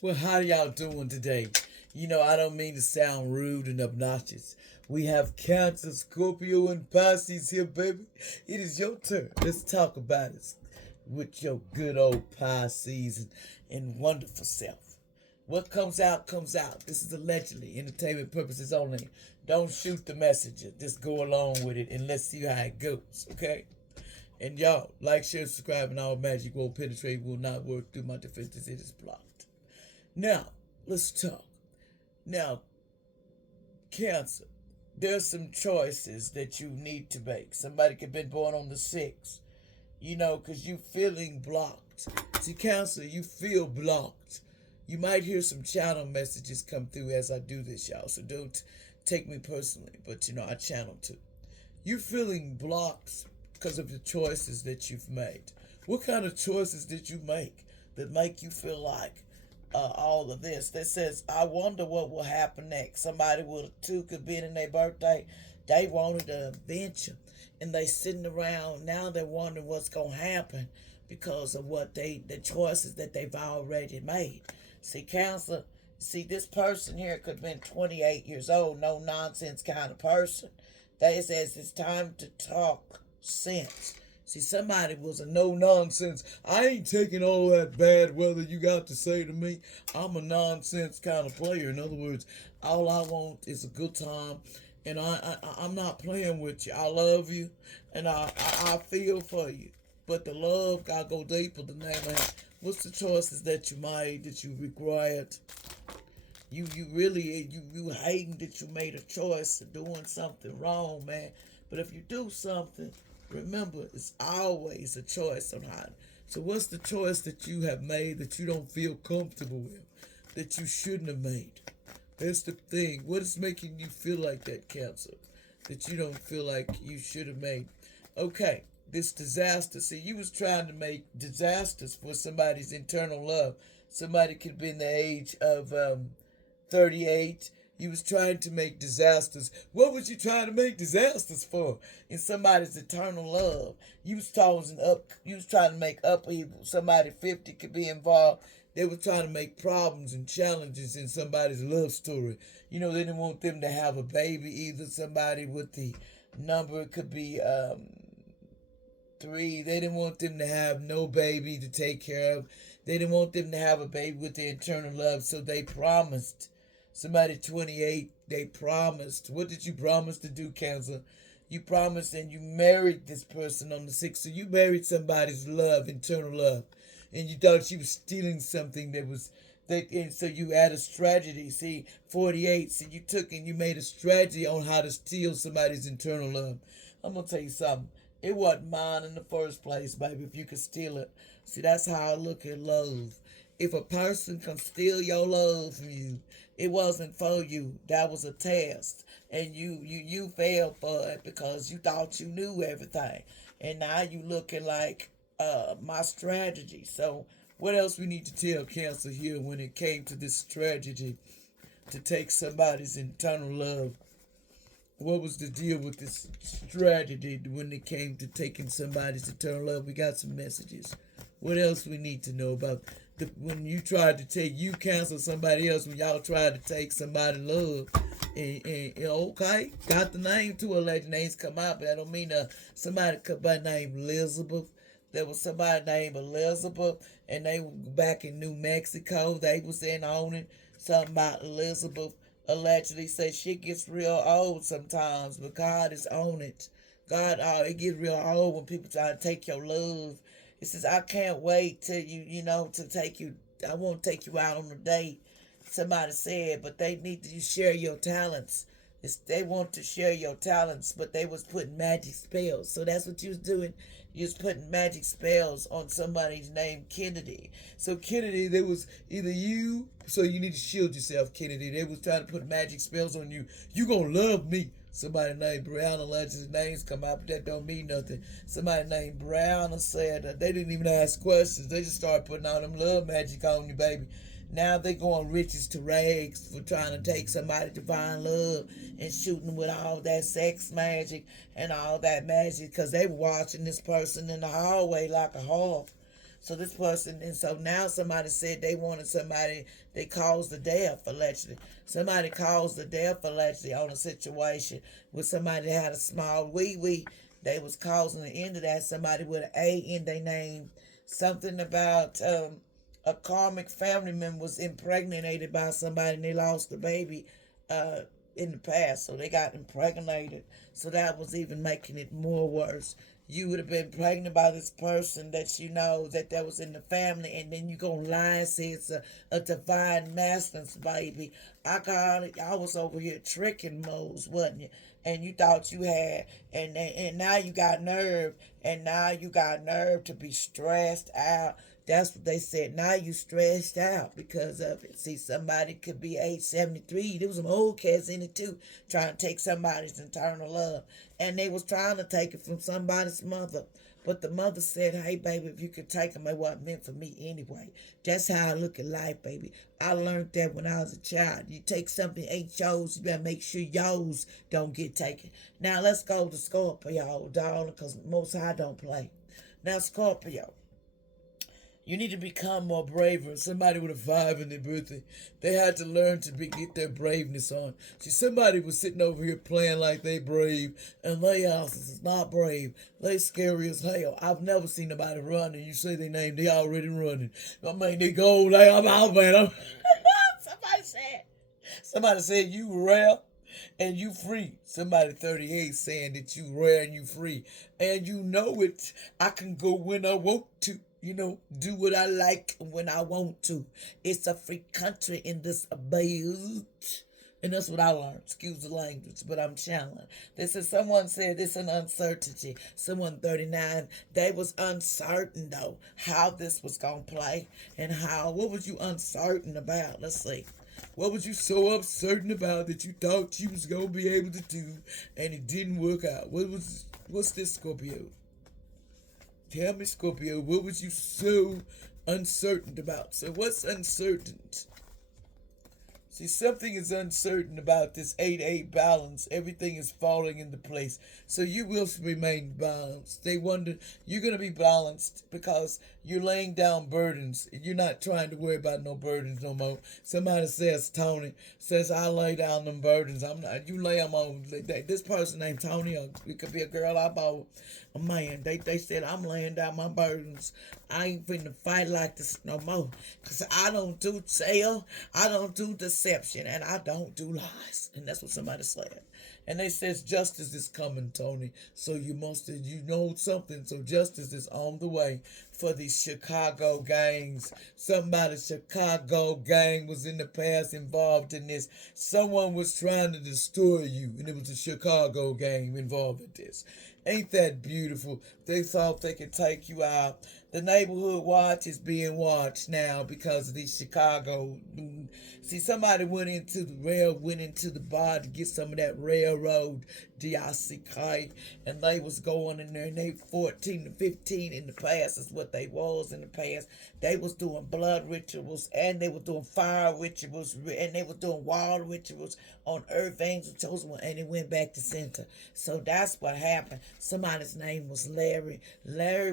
Well, how y'all doing today? I don't mean to sound rude and obnoxious. We have Cancer, Scorpio, and Pisces here, baby. It is your turn. Let's talk about it with your good old Pisces and wonderful self. What comes out, comes out. This is allegedly entertainment purposes only. Don't shoot the messenger. Just go along with it and let's see how it goes, okay? And y'all, like, share, subscribe, and all magic won't penetrate, will not work through my defenses. It is blocked. Now, let's talk. Now, Cancer, there's some choices that you need to make. Somebody could have been born on the 6th, because you feeling blocked. See, Cancer, you feel blocked. You might hear some channel messages come through as I do this, y'all, so don't take me personally, but, I channel too. You're feeling blocked because of the choices that you've made. What kind of choices did you make that make you feel like all of this? That says, I wonder what will happen next. Somebody with two could be in their birthday. They wanted an adventure, and they sitting around now. They're wondering what's gonna happen because of the choices that they've already made. See, Cancer. See, this person here could have been 28 years old, no nonsense kind of person. They says it's time to talk sense. See, somebody was a no-nonsense. I ain't taking all that bad weather you got to say to me. I'm a nonsense kind of player. In other words, all I want is a good time, and I'm not playing with you. I love you, and I feel for you. But the love got to go deeper than that. What's the choices that you made that you regret? You really you hating that you made a choice of doing something wrong, man. But if you do something, remember, it's always a choice on how. So what's the choice that you have made that you don't feel comfortable with, that you shouldn't have made? That's the thing. What is making you feel like that, Cancer? That you don't feel like you should have made? Okay, this disaster. See, you was trying to make disasters for somebody's internal love. Somebody could be in the age of 38. You was trying to make disasters. What was you trying to make disasters for? In somebody's eternal love. You was trying to make upheaval. Somebody 50 could be involved. They were trying to make problems and challenges in somebody's love story. They didn't want them to have a baby either. Somebody with the number could be 3. They didn't want them to have no baby to take care of. They didn't want them to have a baby with their eternal love, so they promised. Somebody 28, they promised. What did you promise to do, Cancer? You promised and you married this person on the 6th. So you married somebody's love, internal love. And you thought she was stealing something and so you had a strategy. See, 48, so you took and you made a strategy on how to steal somebody's internal love. I'm going to tell you something. It wasn't mine in the first place, baby, if you could steal it. See, that's how I look at love. If a person can steal your love from you, it wasn't for you. That was a test. And you failed for it because you thought you knew everything. And now you looking like my strategy. So what else we need to tell Cancer here when it came to this strategy to take somebody's internal love? What was the deal with this strategy when it came to taking somebody's eternal love? We got some messages. What else we need to know about when you tried to you cancel somebody else, when y'all tried to take somebody's love? And okay, got the name too, alleged names come out, but I don't mean somebody by name Elizabeth. There was somebody named Elizabeth, and they were back in New Mexico. They was in on it. Something about Elizabeth allegedly say shit gets real old sometimes, but God is on it. God, it gets real old when people try to take your love. It says, I can't wait till to take you. I won't take you out on a date. Somebody said, but they need to share your talents. They want to share your talents, but they was putting magic spells. So that's what you was doing. You was putting magic spells on somebody's name, Kennedy. So Kennedy, there was either you, so you need to shield yourself, Kennedy. They was trying to put magic spells on you. You gonna love me. Somebody named Brown alleged his names come out, but that don't mean nothing. Somebody named Brown said they didn't even ask questions. They just started putting all them love magic on you, baby. Now they going riches to rags for trying to take somebody to find love and shooting with all that sex magic and all that magic because they were watching this person in the hallway like a hawk. So this person, and so now somebody said they wanted somebody, they caused the death allegedly. Somebody caused the death allegedly on a situation with somebody that had a small wee wee. They was causing the end of that. Somebody with an A in their name. Something about a karmic family member was impregnated by somebody and they lost the baby uh, in the past. So they got impregnated. So that was even making it more worse. You would have been pregnant by this person that you know that was in the family, and then you gonna lie and say it's a divine masculine's baby. I got it. I was over here tricking Mose, wasn't you? And you thought you had, and now you got nerve, and now you got nerve to be stressed out. That's what they said. Now you stressed out because of it. See, somebody could be age 73. There was some old cats in it too, trying to take somebody's eternal love. And they was trying to take it from somebody's mother. But the mother said, hey, baby, if you could take them, it wasn't meant for me anyway. That's how I look at life, baby. I learned that when I was a child. You take something ain't yours, you better make sure yours don't get taken. Now, let's go to Scorpio, darling, because Most High don't play. Now, Scorpio. You need to become more braver. Somebody with a 5 in their birthday, they had to learn to get their braveness on. See, somebody was sitting over here playing like they brave, and they houses is not brave. They scary as hell. I've never seen nobody run, and you say their name, they already running. I mean, they go, I'm out, man. Somebody said you rare and you free. Somebody 38 saying that you rare and you free. And you know it. I can go when I want to. Do what I like when I want to. It's a free country in this bitch. And that's what I learned. Excuse the language, but I'm challenged. This is someone said it's an uncertainty. Someone 39, they was uncertain though how this was gonna play and what was you uncertain about? Let's see. What was you so uncertain about that you thought you was gonna be able to do and it didn't work out? What's this, Scorpio? Tell me, Scorpio, what was you so uncertain about? So what's uncertain? See, something is uncertain about this 8-8 balance. Everything is falling into place. So you will remain balanced. They wonder, you're going to be balanced because you're laying down burdens. You're not trying to worry about no burdens no more. Somebody says, Tony, says, I lay down them burdens. I'm not, you lay them on. This person named Tony, or it could be a girl I bought. A man, they said, I'm laying down my burdens. I ain't finna fight like this no more. Because I don't do sale, I don't do deception, and I don't do lies. And that's what somebody said. And they says justice is coming, Tony. So you know something. So justice is on the way for these Chicago gangs. Somebody's Chicago gang was in the past involved in this. Someone was trying to destroy you, and it was a Chicago gang involved in this. Ain't that beautiful? They thought they could take you out. The neighborhood watch is being watched now because of these Chicago. See, somebody went into the bar to get some of that railroad DICK, and they was going in there, and they 14 to 15 in the past is what they was in the past. They was doing blood rituals, and they were doing fire rituals, and they were doing wild rituals on Earth Angel Chosen One, and it went back to center. So that's what happened. Somebody's name was Larry. Larry